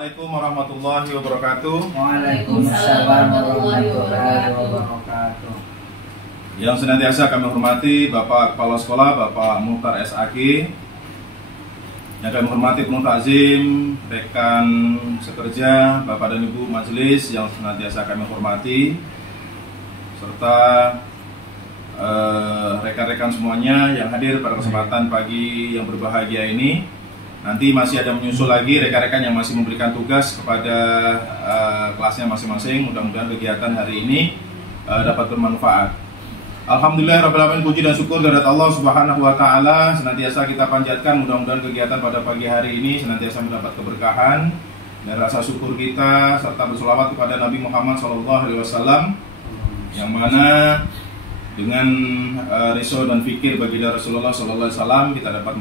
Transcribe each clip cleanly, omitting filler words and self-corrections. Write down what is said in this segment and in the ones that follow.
Assalamualaikum warahmatullahi wabarakatuh. Waalaikumsalam warahmatullahi wabarakatuh. Yang senantiasa kami hormati Bapak Kepala Sekolah, Bapak Muhtar SAG. Yang kami hormati penuh takzim, rekan sekerja, Bapak dan Ibu Majelis yang senantiasa kami hormati, serta rekan-rekan semuanya yang hadir pada kesempatan pagi yang berbahagia ini. Nanti masih ada menyusul lagi rekan-rekan yang masih memberikan tugas kepada kelasnya masing-masing. Mudah-mudahan kegiatan hari ini dapat bermanfaat. Alhamdulillahirrahmanirrahim, puji dan syukur kehadirat Allah Subhanahu wa Ta'ala senantiasa kita panjatkan. Mudah-mudahan kegiatan pada pagi hari ini senantiasa mendapat keberkahan dan rasa syukur kita, serta berselawat kepada Nabi Muhammad SAW, yang mana dengan risau dan fikir baginda Rasulullah SAW kita dapat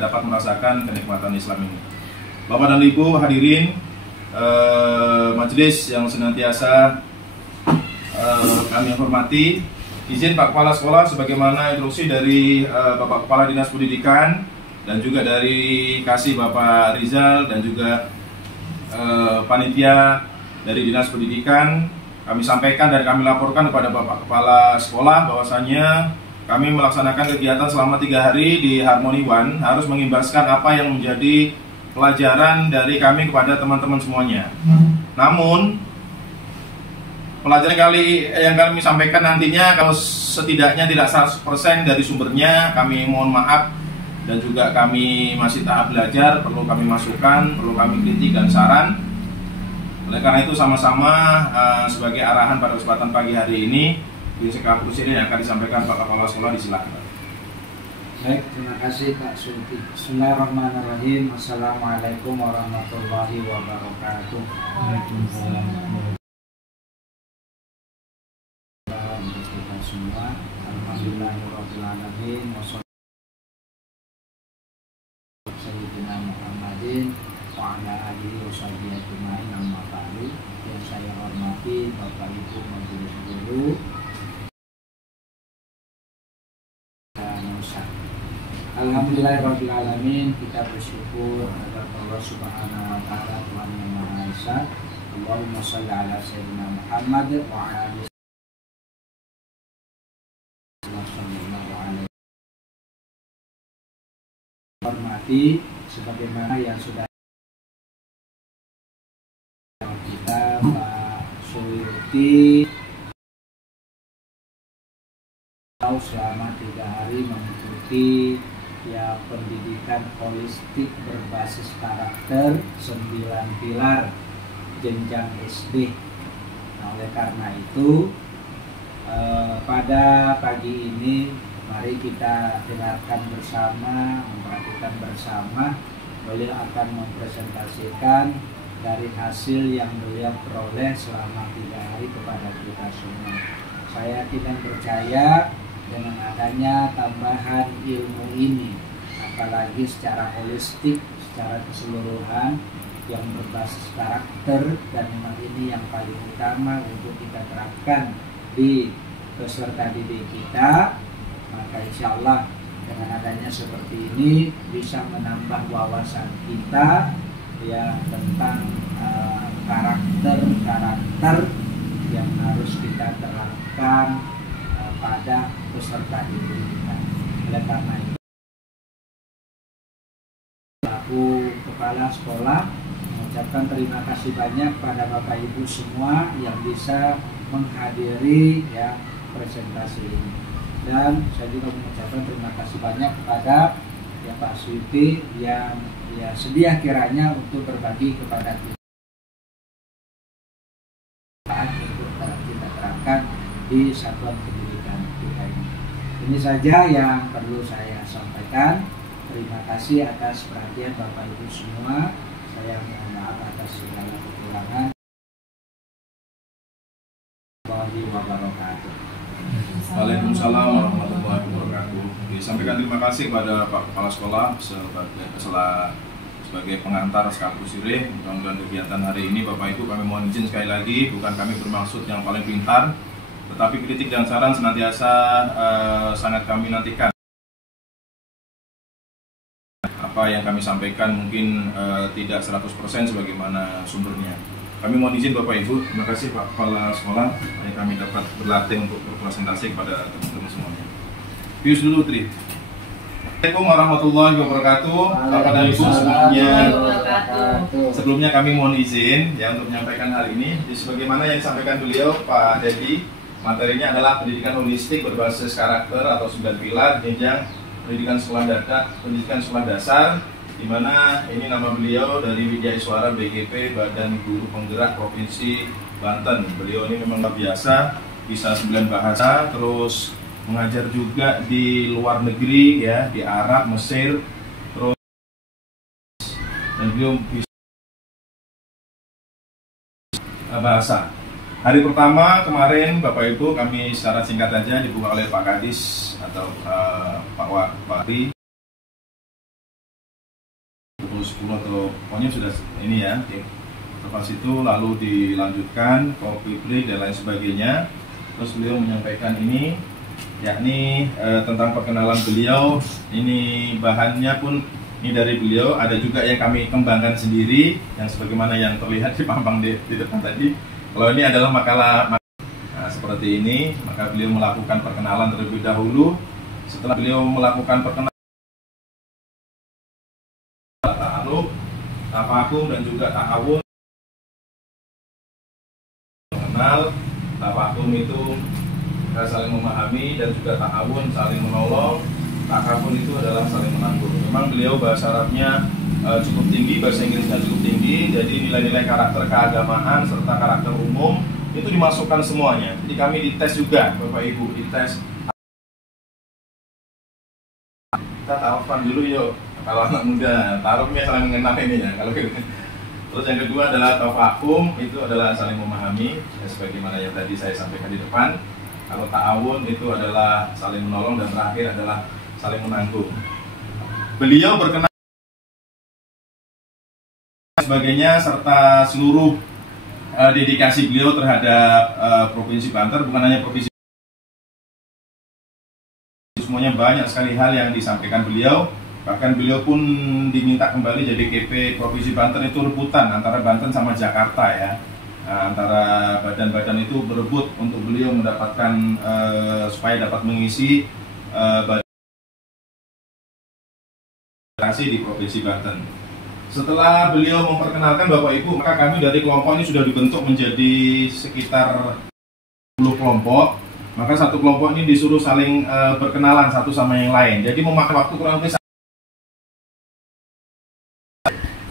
dapat merasakan kenikmatan Islam ini. Bapak dan Ibu hadirin majelis yang senantiasa kami hormati, izin Pak Kepala Sekolah sebagaimana instruksi dari Bapak Kepala Dinas Pendidikan dan juga dari Kasih Bapak Rizal dan juga panitia dari Dinas Pendidikan, kami sampaikan dan kami laporkan kepada Bapak Kepala Sekolah bahwasanya kami melaksanakan kegiatan selama 3 hari di Harmony One harus mengimbaskan apa yang menjadi pelajaran dari kami kepada teman-teman semuanya. Namun pelajaran yang kami sampaikan nantinya kalau setidaknya tidak 100% dari sumbernya, kami mohon maaf, dan juga kami masih tahap belajar, perlu kami masukkan, perlu kami kritik dan saran. Oleh karena itu sama-sama sebagai arahan pada kesempatan pagi hari ini, di kampus ini akan disampaikan Pak Kepala Sekolah, disilakan. Baik, terima kasih Pak Sulti. Bismillahirrahmanirrahim. Assalamualaikum warahmatullahi wabarakatuh. Waalaikumsalam. Untuk kita semua, alhamdulillahirrahmanirrahim. Sayyidina Muhammadin wa ala alihi wa sahbihi ajma'in, amma ba'du. Yang saya hormati Bapak Ibu Majelis Guru dan Ustaz. Alhamdulillahirrahmanirrahim, kita bersyukur kepada Allah Subhanahu wa Ta'ala, Tuhan yang Maha Esa. Allahumma shalli ala Sayyidina Muhammad wa ala alihi hormati sebagaimana yang sudah kita Pak Sulti selama 3 hari mengikuti pendidikan holistik berbasis karakter 9 pilar jenjang SD. Nah, oleh karena itu pada pagi ini mari kita dengarkan bersama, memperhatikan bersama. Beliau akan mempresentasikan dari hasil yang beliau peroleh selama 3 hari kepada kita semua. Saya tidak percaya dengan adanya tambahan ilmu ini, apalagi secara holistik, secara keseluruhan yang berbasis karakter, dan memang ini yang paling utama untuk kita terapkan di peserta didik kita. Maka insya Allah dengan adanya seperti ini bisa menambah wawasan kita tentang karakter yang harus kita terapkan pada peserta didik kita. Oleh karena itu, selaku Kepala Sekolah mengucapkan terima kasih banyak pada Bapak Ibu semua yang bisa menghadiri presentasi ini. Dan saya juga mengucapkan terima kasih banyak kepada Pak Sulti yang sedia kiranya untuk berbagi kepada kita untuk kita terapkan di satuan pendidikan kita ini. Ini saja yang perlu saya sampaikan. Terima kasih atas perhatian Bapak Ibu semua. Saya mohon maaf atas segala kekurangan. Warahmatullahi wabarakatuh. Waalaikumsalam warahmatullahi wabarakatuh. Disampaikan terima kasih kepada Pak Kepala Sekolah sebagai pengantar kampus ini. Mudah-mudahan kegiatan hari ini Bapak Ibu kami mohon izin sekali lagi, bukan kami bermaksud yang paling pintar, tetapi kritik dan saran senantiasa sangat kami nantikan. apa yang kami sampaikan mungkin tidak 100% sebagaimana sumbernya. Kami mohon izin Bapak Ibu, terima kasih Pak Kepala Sekolah, yang kami dapat berlatih untuk berpresentasi kepada teman-teman semuanya. Pius dulu, Tri. Assalamualaikum warahmatullahi wabarakatuh. Bapak dan Ibu, sebelumnya kami mohon izin ya untuk menyampaikan hal ini. Jadi, sebagaimana yang disampaikan beliau Pak Dedi, materinya adalah pendidikan holistik berbasis karakter atau 9 pilar jenjang pendidikan sekolah dasar, di mana ini nama beliau dari Widya Iswara BGP, Badan Guru Penggerak Provinsi Banten. Beliau ini memang luar biasa, bisa 9 bahasa, terus mengajar juga di luar negeri ya, di Arab, Mesir, terus dan beliau bisa bahasa. Hari pertama kemarin Bapak Ibu kami secara singkat saja dibuka oleh Pak Kadis atau Pak Wari pukul 10 atau pokoknya sudah ini ya. Lepas itu lalu dilanjutkan kopi break dan lain sebagainya. Terus beliau menyampaikan ini yakni tentang perkenalan beliau. Ini bahannya pun ini dari beliau, ada juga yang kami kembangkan sendiri yang sebagaimana yang terlihat di pampang di depan tadi. Kalau ini adalah makalah seperti ini, maka beliau melakukan perkenalan terlebih dahulu. Setelah beliau melakukan perkenalan ta'aluk, tafakum dan juga ta'awun. Mengenal, tafakum itu saling memahami dan juga ta'awun saling menolong, takafun itu adalah saling menanggung. Memang beliau bahasa Arabnya cukup tinggi, bahasa Inggrisnya cukup tinggi, jadi nilai-nilai karakter keagamaan serta karakter umum itu dimasukkan semuanya. Jadi kami dites juga Bapak Ibu, dites. Kita taruhkan dulu yuk, kalau anak muda taruhnya saling mengenal ini ya. Kalau gitu. Terus yang kedua adalah tafakum, itu adalah saling memahami ya, sebagaimana yang tadi saya sampaikan di depan. Kalau ta'awun itu adalah saling menolong, dan terakhir adalah saling menanggung. Beliau berkenan sebagainya serta seluruh dedikasi beliau terhadap Provinsi Banten, bukan hanya provinsi, semuanya banyak sekali hal yang disampaikan beliau. Bahkan beliau pun diminta kembali jadi KP Provinsi Banten, itu rebutan antara Banten sama Jakarta ya. Antara badan-badan itu berebut untuk beliau mendapatkan supaya dapat mengisi di Provinsi Banten. Setelah beliau memperkenalkan Bapak Ibu, maka kami dari kelompok ini sudah dibentuk menjadi sekitar 10 kelompok. Maka satu kelompok ini disuruh saling berkenalan satu sama yang lain. Jadi memakan waktu kurang lebih.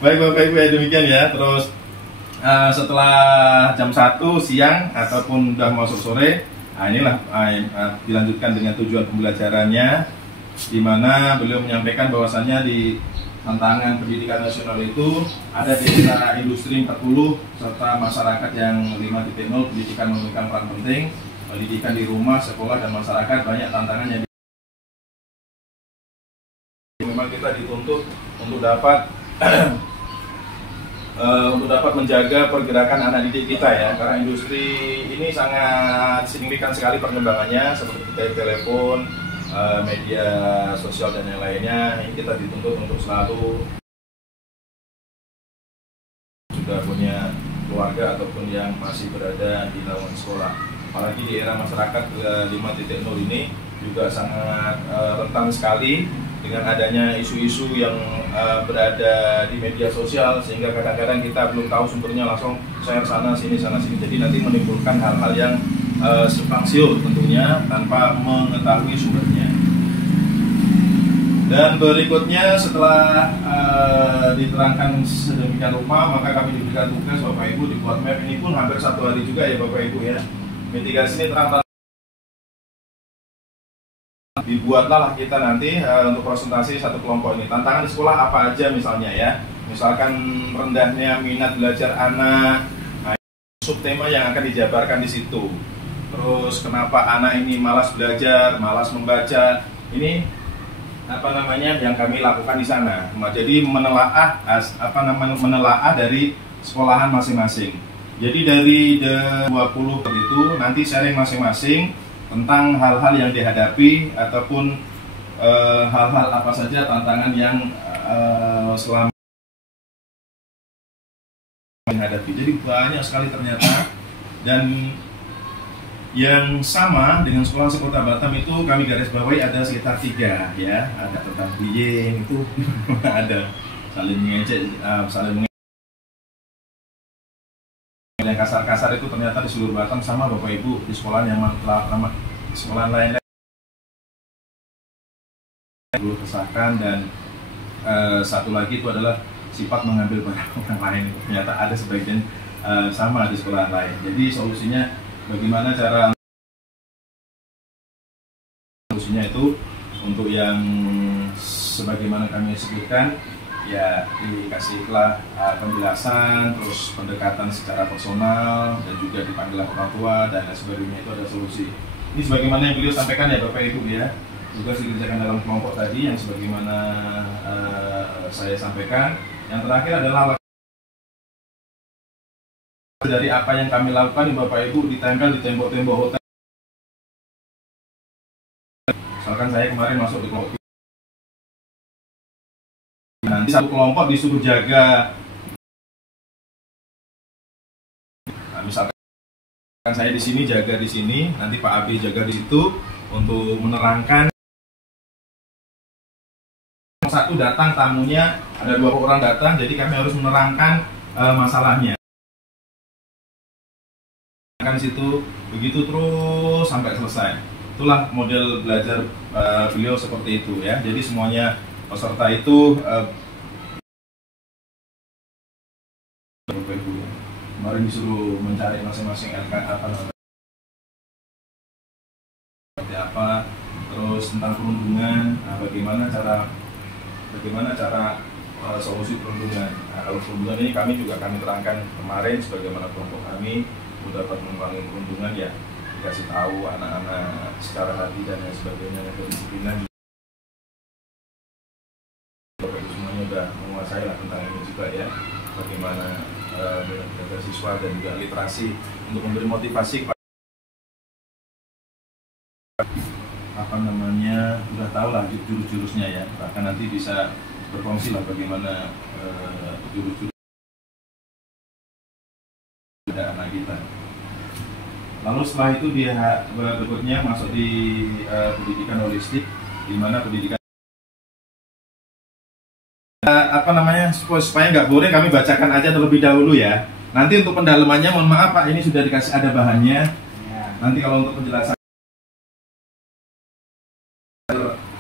Baik Bapak Ibu ya, demikian ya. Terus setelah jam 1 siang ataupun udah masuk sore, inilah dilanjutkan dengan tujuan pembelajarannya, di mana beliau menyampaikan bahwasannya di tantangan pendidikan nasional itu ada desa industri 40 serta masyarakat yang 5.0. Pendidikan memberikan peran penting, pendidikan di rumah, sekolah, dan masyarakat banyak tantangannya. Memang kita dituntut untuk dapat menjaga pergerakan anak didik kita ya, karena industri ini sangat signifikan sekali perkembangannya, seperti telepon, media sosial dan yang lainnya. Ini kita dituntut untuk selalu juga punya keluarga ataupun yang masih berada di lingkungan sekolah. Apalagi di era masyarakat 5.0 ini juga sangat rentan sekali dengan adanya isu-isu yang berada di media sosial, sehingga kadang-kadang kita belum tahu sumbernya, langsung share sana sini. Jadi nanti menimbulkan hal-hal yang simpang siur tentunya tanpa mengetahui sumbernya. Dan berikutnya setelah diterangkan sedemikian rupa, maka kami diberikan tugas Bapak Ibu dibuat map. Ini pun hampir 1 hari juga ya Bapak Ibu ya. Mitigasi ini terang dibuatlah kita nanti untuk presentasi satu kelompok ini. Tantangan di sekolah apa aja misalnya ya. Misalkan rendahnya minat belajar anak, subtema yang akan dijabarkan di situ. Terus kenapa anak ini malas belajar, malas membaca, ini yang kami lakukan di sana. Jadi menelaah dari sekolahan masing-masing. Jadi dari 20 itu nanti sharing masing-masing tentang hal-hal yang dihadapi ataupun hal-hal apa saja tantangan yang selama menghadapi. Jadi banyak sekali ternyata, dan yang sama dengan sekolah sekota Batam itu kami garis bawahi ada sekitar 3 ya, ada tentang bullying itu ada saling mengejek, saling mengejek yang kasar-kasar itu ternyata di seluruh Batam sama Bapak Ibu di sekolah yang sekolah lain perlu kesahkan. Dan satu lagi itu adalah sifat mengambil barang orang lain, ternyata ada sebagian sama di sekolah lain. Jadi solusinya solusinya itu untuk yang sebagaimana kami sebutkan ya, dikasihlah penjelasan, terus pendekatan secara personal, dan juga dipanggil orang tua dan sebagainya, itu ada solusi. Ini sebagaimana yang beliau sampaikan ya Bapak Ibu ya, juga dikerjakan dalam kelompok tadi yang sebagaimana saya sampaikan. Yang terakhir adalah dari apa yang kami lakukan Bapak Ibu ditempel di tembok-tembok hotel. Misalkan saya kemarin masuk di kelompok, nanti satu kelompok disuruh jaga. Nah, misalkan saya di sini jaga di sini, nanti Pak AB jaga di situ untuk menerangkan. Satu datang tamunya, ada 2 orang datang, jadi kami harus menerangkan masalahnya. Kan situ begitu terus sampai selesai. Itulah model belajar beliau seperti itu ya. Jadi semuanya peserta itu kemarin disuruh mencari masing-masing seperti apa, terus tentang perundungan, bagaimana cara solusi perundungan. Nah, kalau perundungan ini kami terangkan kemarin sebagaimana kelompok kami dapat membangun perundungan ya, dikasih tahu anak-anak secara hati dan sebagainya, kedisiplinan. Semuanya sudah menguasai lah tentang ini juga ya, bagaimana menjaga siswa dan juga literasi untuk memberi motivasi udah tahu lah jurus-jurusnya ya, bahkan nanti bisa berfungsi lah bagaimana jurus-jurus pada anak kita. Lalu setelah itu dia berikutnya masuk di pendidikan holistik, di mana pendidikan supaya nggak boring kami bacakan aja terlebih dahulu ya. Nanti untuk pendalamannya mohon maaf Pak, ini sudah dikasih ada bahannya ya. Nanti kalau untuk penjelasan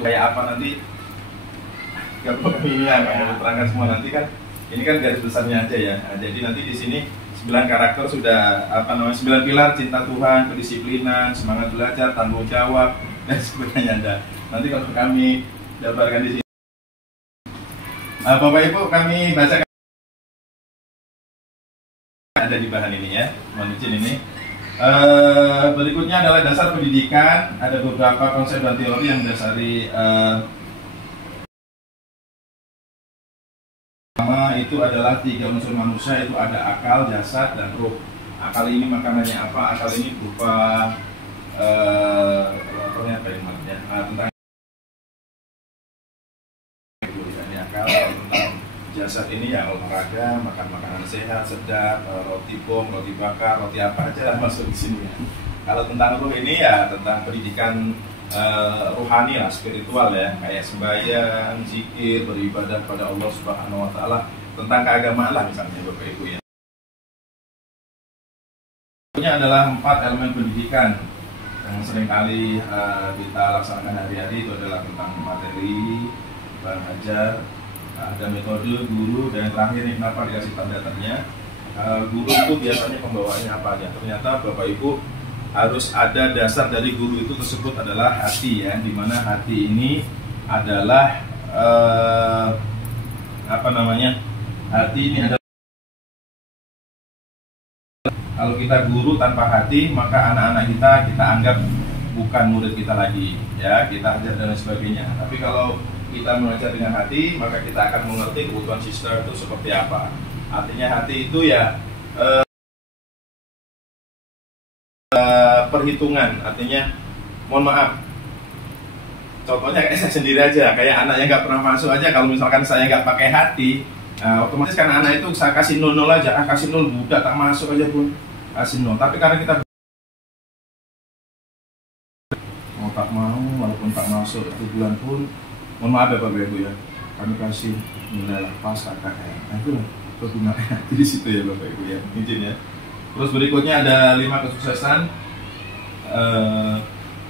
kayak apa nanti nggak perlu ini ya, mau terangkan semua nanti kan. Ini kan garis besarnya aja ya. Nah, jadi nanti di sini 9 karakter sudah 9 pilar: cinta Tuhan, kedisiplinan, semangat belajar, tanggung jawab dan sebagainya ada. Nanti kalau kami jabarkan di sini, Bapak Ibu kami bacakan ada di bahan ini ya, mohon izin ini. Berikutnya adalah dasar pendidikan. Ada beberapa konsep dan teori yang mendasari. Pertama itu adalah 3 unsur manusia, itu ada akal, jasad, dan ruh. Akal ini makanannya apa? Akal ini berupa tentang akal, tentang jasad ini ya olahraga, makan makanan sehat, sedap, roti bom, roti bakar, roti apa aja lah masuk di sini ya. Kalau tentang ruh ini ya tentang pendidikan rohani lah, spiritual ya, kayak sembahyang, zikir, beribadah pada Allah Subhanahu wa Ta'ala, tentang keagamaan lah misalnya Bapak Ibu ya. Ini adalah 4 elemen pendidikan yang seringkali kita laksanakan hari-hari. Itu adalah tentang materi, bahan ajar, ada metode, guru, dan terakhir ini kenapa dikasih tanda-tandanya. Guru itu biasanya pembawaannya apa aja. Ternyata Bapak Ibu harus ada dasar dari guru itu tersebut adalah hati ya, dimana hati ini adalah hati ini adalah, kalau kita guru tanpa hati maka anak-anak kita anggap bukan murid kita lagi ya, kita ajar dan sebagainya. Tapi kalau kita mengajar dengan hati maka kita akan mengerti kebutuhan siswa itu seperti apa. Artinya hati itu ya perhitungan, artinya mohon maaf, contohnya kayak saya sendiri aja, kayak anak yang nggak pernah masuk aja, kalau misalkan saya nggak pakai hati, otomatis kan anak itu saya kasih nol aja, kasih nol, budak tak masuk aja pun kasih nol. Tapi karena kita mau tak mau, walaupun tak masuk 1 bulan pun, mohon maaf ya Bapak Ibu ya, kami kasih nilai pas KKM. Nah itulah kegunaan di situ ya Bapak Ibu ya, izin ya. Terus berikutnya ada 5 kesuksesan.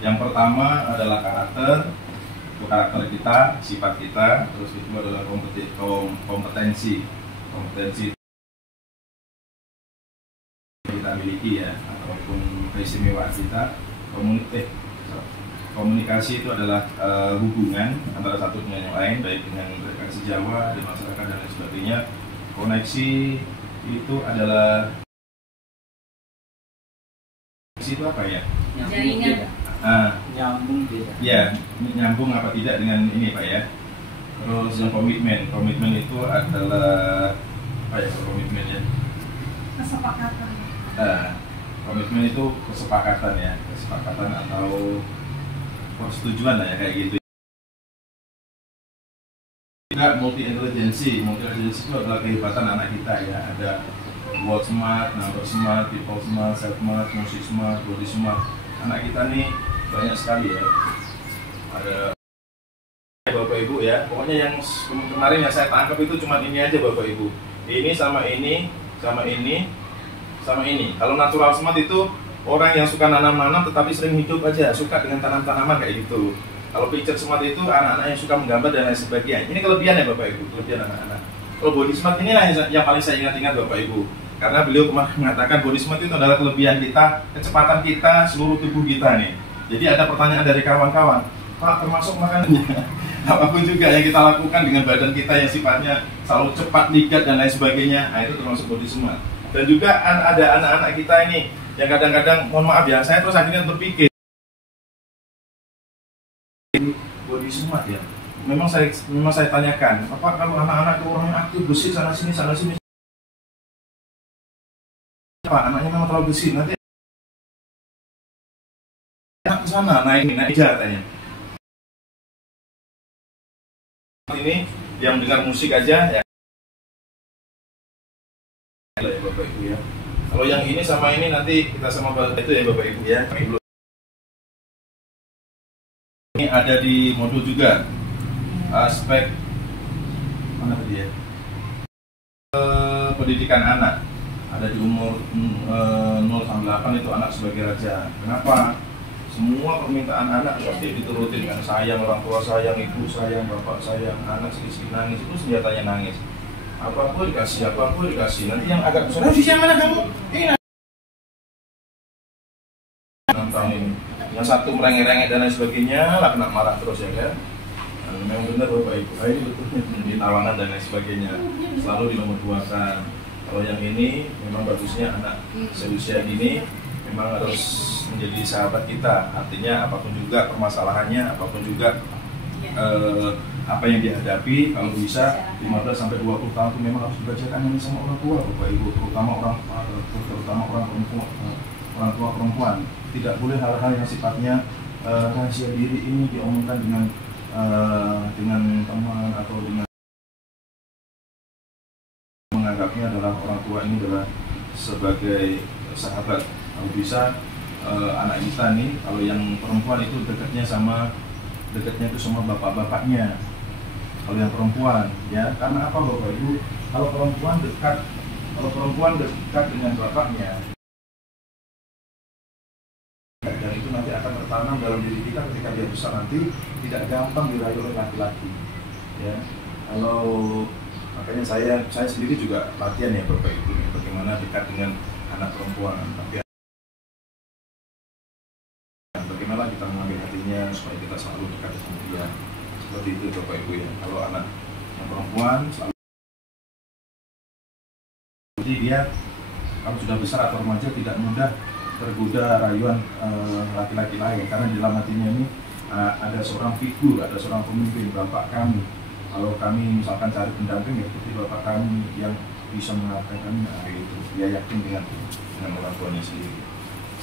Yang pertama adalah karakter kita, sifat kita. Terus kedua adalah kompetensi kita miliki ya, ataupun keistimewaan kita. Komunikasi itu adalah hubungan antara satu dengan yang lain, baik dengan mereka sejawat, di masyarakat dan lain sebagainya. Koneksi itu adalah itu apa ya? Jaringan. Nyambung tidak? Ya, nyambung apa tidak dengan ini Pak ya. Terus yang komitmen itu adalah apa ya komitmen ya? Kesepakatan. Komitmen itu kesepakatan ya, kesepakatan atau persetujuan lah ya kayak gitu. Juga multi intelijensi itu adalah kehebatan anak kita ya. Ada word smart, number smart, people smart, self smart, music smart, body smart. Anak kita nih banyak sekali ya. Ada Bapak Ibu ya. Pokoknya yang kemarin yang saya tangkap itu cuma ini aja Bapak Ibu. Ini sama ini, sama ini, sama ini. Kalau natural smart itu orang yang suka nanam-nanam tetapi sering hidup aja, suka dengan tanam-tanaman kayak gitu. Kalau picture smart itu anak-anak yang suka menggambar dan lain sebagainya. Ini kelebihan ya Bapak Ibu, kelebihan anak-anak. Kalau body smart inilah yang paling saya ingat-ingat Bapak Ibu. Karena beliau kemarin mengatakan body smart itu adalah kelebihan kita, kecepatan kita, seluruh tubuh kita nih. Jadi ada pertanyaan dari kawan-kawan, Pak termasuk makanannya, apapun juga yang kita lakukan dengan badan kita yang sifatnya selalu cepat, ligat dan lain sebagainya, nah itu termasuk body smart. Dan juga ada anak-anak kita ini yang kadang-kadang, mohon maaf ya, saya terus akhirnya berpikir body smart ya. Memang saya tanyakan, apa kalau anak-anak itu orangnya aktif, bersih sana sini, Pak, anaknya memang terlalu gesit, nanti enak ke sana, naik aja katanya. Ini yang dengar musik aja ya. Ya Bapak Ibu ya. Kalau yang ini sama ini nanti kita sama itu ya Bapak Ibu ya. Ini ada di modul juga aspek mana tadi ya? Pendidikan anak. Ada di umur 0 sampai 8 itu anak sebagai raja. Kenapa? Semua permintaan anak pasti diturutin kan, sayang orang tua, sayang ibu, sayang bapak, sayang anak, sedikit nangis itu senjatanya nangis. Apapun dikasih. Nanti yang agak besar, yang mana kamu? Ini. Nantangin. Yang satu merengek-rengek dan lain sebagainya, lah kena marah terus ya kan. Memang benar Bapak Ibu. Ini betul di tawanan dan lain sebagainya. Selalu di nomor 2 kan. Kalau yang ini memang bagusnya anak seusia ini memang harus menjadi sahabat kita. Artinya apapun juga permasalahannya, apapun juga apa yang dihadapi, kalau bisa 15 sampai 20 tahun itu memang harus dibacakan ini sama orang tua Bapak Ibu, terutama orang tua perempuan. Tidak boleh hal-hal yang sifatnya rahasia diri ini diomongkan dengan teman atau dengan menganggapnya adalah orang tua ini adalah sebagai sahabat. Kalau bisa anak kita nih, kalau yang perempuan itu dekatnya itu sama bapak-bapaknya. Kalau yang perempuan ya, karena apa Bapak Ibu? Kalau perempuan dekat dengan bapaknya, dan itu nanti akan tertanam dalam diri kita ketika dia besar nanti, tidak gampang dirayu oleh laki-laki. Ya, kalau makanya saya sendiri juga latihan ya Bapak Ibu, bagaimana dekat dengan anak perempuan, tapi bagaimana kita mengambil hatinya supaya kita selalu dekat dengan dia. Seperti itu Bapak Ibu ya. Kalau anak yang perempuan selalu, jadi dia kalau sudah besar atau remaja tidak mudah tergoda rayuan laki-laki lain, karena di dalam hatinya ini ada seorang figur, ada seorang pemimpin, bapak kami. Kalau kami misalkan cari pendamping ya seperti bapak kami yang bisa mengarahkan kami, itu dia yakin dengan orang tuanya sendiri.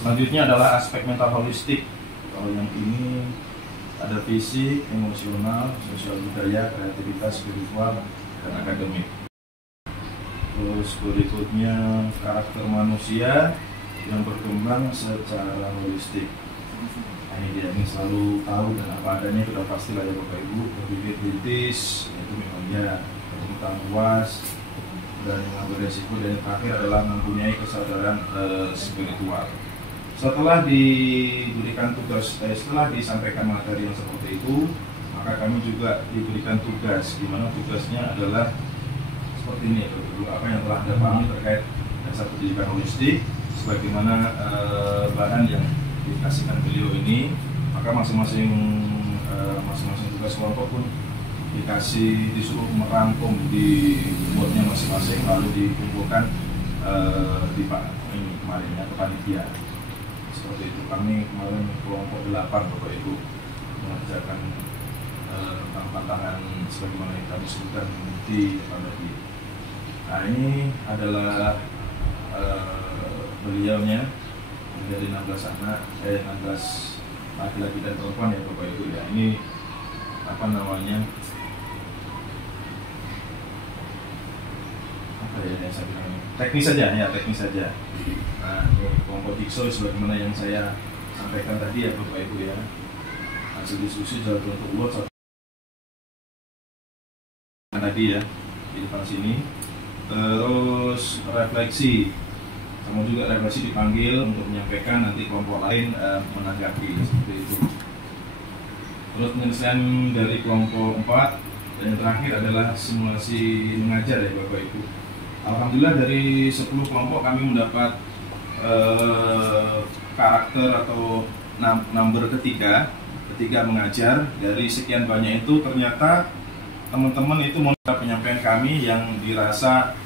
Selanjutnya adalah aspek mental holistik. Kalau yang ini ada fisik, emosional, sosial budaya, kreativitas, spiritual, dan akademik. Terus berikutnya karakter manusia yang berkembang secara holistik. Nah, ini dia, ini selalu tahu dan apa adanya, sudah pasti lah ya Bapak Ibu. Berpikir kritis, itu memang ya, berpengetahuan luas, dan yang beresiko, dan yang terakhir adalah mempunyai kesadaran spiritual. Setelah diberikan tugas, setelah disampaikan materi yang seperti itu, maka kami juga diberikan tugas, di mana tugasnya adalah seperti ini, apa yang telah Anda pahami terkait dasar pendidikan holistik, sebagaimana bahan yang dikasihkan beliau ini, maka masing-masing tugas kelompok pun disuruh merangkum di buatnya masing-masing, lalu dikumpulkan di ini kemarin ya, ke panitia. Seperti itu, kami kemarin kelompok 8 Bapak Ibu mengerjakan tentang tantangan sebagaimana yang kami sebutkan di depan tadi. Nah, ini adalah beliaunya dari 16 anak, 16 laki-laki dan perempuan ya Bapak Ibu ya. Ini apa namanya? Apa ya saya bilang? Teknis saja ya, teknis saja. Nah, ini kelompok jigsaw sebagaimana yang saya sampaikan tadi ya Bapak Ibu ya. Hasil diskusi dalam bentuk Word tadi ya di depan sini. Terus refleksi, sama juga refleksi dipanggil untuk menyampaikan, nanti kelompok lain menanggapi seperti itu. Terus penyelesaian dari kelompok 4, dan yang terakhir adalah simulasi mengajar ya Bapak Ibu. Alhamdulillah dari 10 kelompok kami mendapat karakter atau number ketiga mengajar. Dari sekian banyak itu ternyata teman-teman itu mendapat penyampaian kami yang dirasa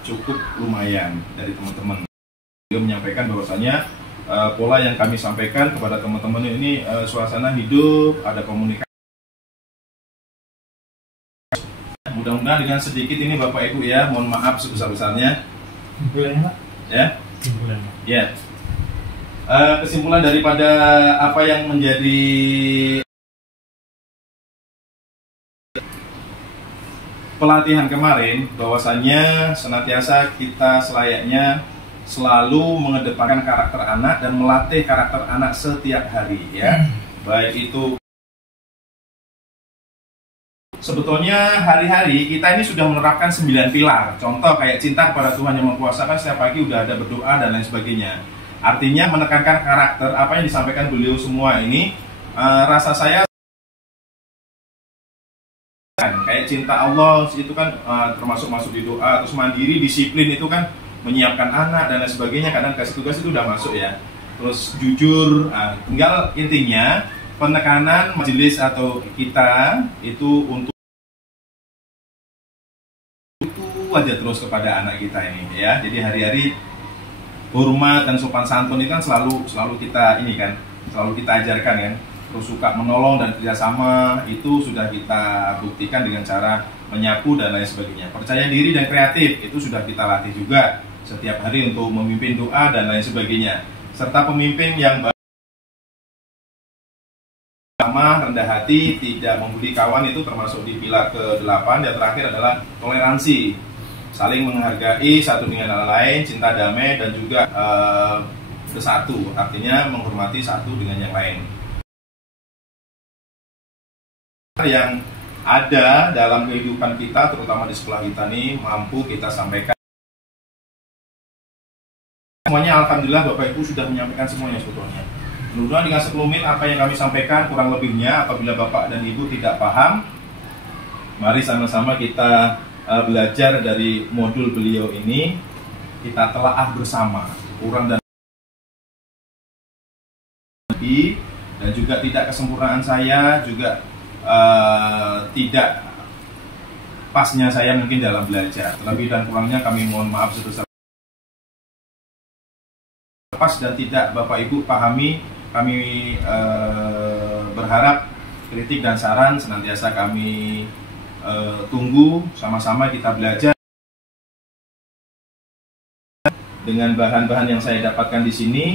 cukup lumayan dari teman-teman. Dia menyampaikan bahwasanya pola yang kami sampaikan kepada teman-teman ini suasana hidup, ada komunikasi. Mudah-mudahan dengan sedikit ini Bapak Ibu ya, mohon maaf sebesar-besarnya. Kesimpulannya Pak? Ya. Kesimpulannya. Ya. Kesimpulan daripada apa yang menjadi pelatihan kemarin, bahwasannya senantiasa kita selayaknya selalu mengedepankan karakter anak dan melatih karakter anak setiap hari ya. Baik itu sebetulnya hari-hari kita ini sudah menerapkan 9 pilar. Contoh kayak cinta kepada Tuhan Yang Maha Kuasa, kan setiap pagi udah ada berdoa dan lain sebagainya. Artinya menekankan karakter apa yang disampaikan beliau semua ini, rasa saya kayak cinta Allah itu kan termasuk masuk di doa. Terus mandiri, disiplin itu kan menyiapkan anak dan lain sebagainya, kadang kasih tugas itu udah masuk ya. Terus jujur, tinggal intinya penekanan majelis atau kita itu untuk itu aja terus kepada anak kita ini ya. Jadi hari-hari hormat dan sopan santun ini kan selalu kita ini kan, selalu kita ajarkan kan. Terus suka menolong dan kerjasama itu sudah kita buktikan dengan cara menyapu dan lain sebagainya. Percaya diri dan kreatif itu sudah kita latih juga setiap hari untuk memimpin doa dan lain sebagainya. Serta pemimpin yang rendah hati, tidak membuli kawan, itu termasuk di pilar ke-8. Yang terakhir adalah toleransi, saling menghargai satu dengan yang lain, cinta damai, dan juga bersatu, artinya menghormati satu dengan yang lain. Yang ada dalam kehidupan kita, terutama di sekolah kita nih, mampu kita sampaikan semuanya. Alhamdulillah Bapak Ibu sudah menyampaikan semuanya sebetulnya. Mudah-mudahan dengan sekelumit apa yang kami sampaikan, kurang lebihnya apabila Bapak dan Ibu tidak paham, mari sama-sama kita belajar dari modul beliau ini. Kita telaah bersama, kurang dan lebih, dan juga tidak kesempurnaan saya, juga tidak pasnya saya mungkin dalam belajar. Lebih dan kurangnya kami mohon maaf sebesar pas dan tidak Bapak Ibu pahami. Kami berharap kritik dan saran senantiasa kami tunggu, sama-sama kita belajar dengan bahan-bahan yang saya dapatkan di sini.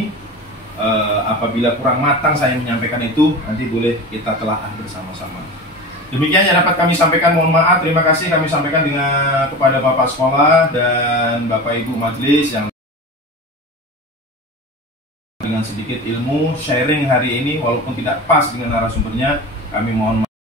apabila kurang matang saya menyampaikan itu, nanti boleh kita telaah bersama-sama. Demikian yang dapat kami sampaikan, mohon maaf, terima kasih kami sampaikan kepada Bapak Sekolah dan Bapak Ibu Majelis yang dengan sedikit ilmu sharing hari ini, walaupun tidak pas dengan narasumbernya, kami mohon maaf.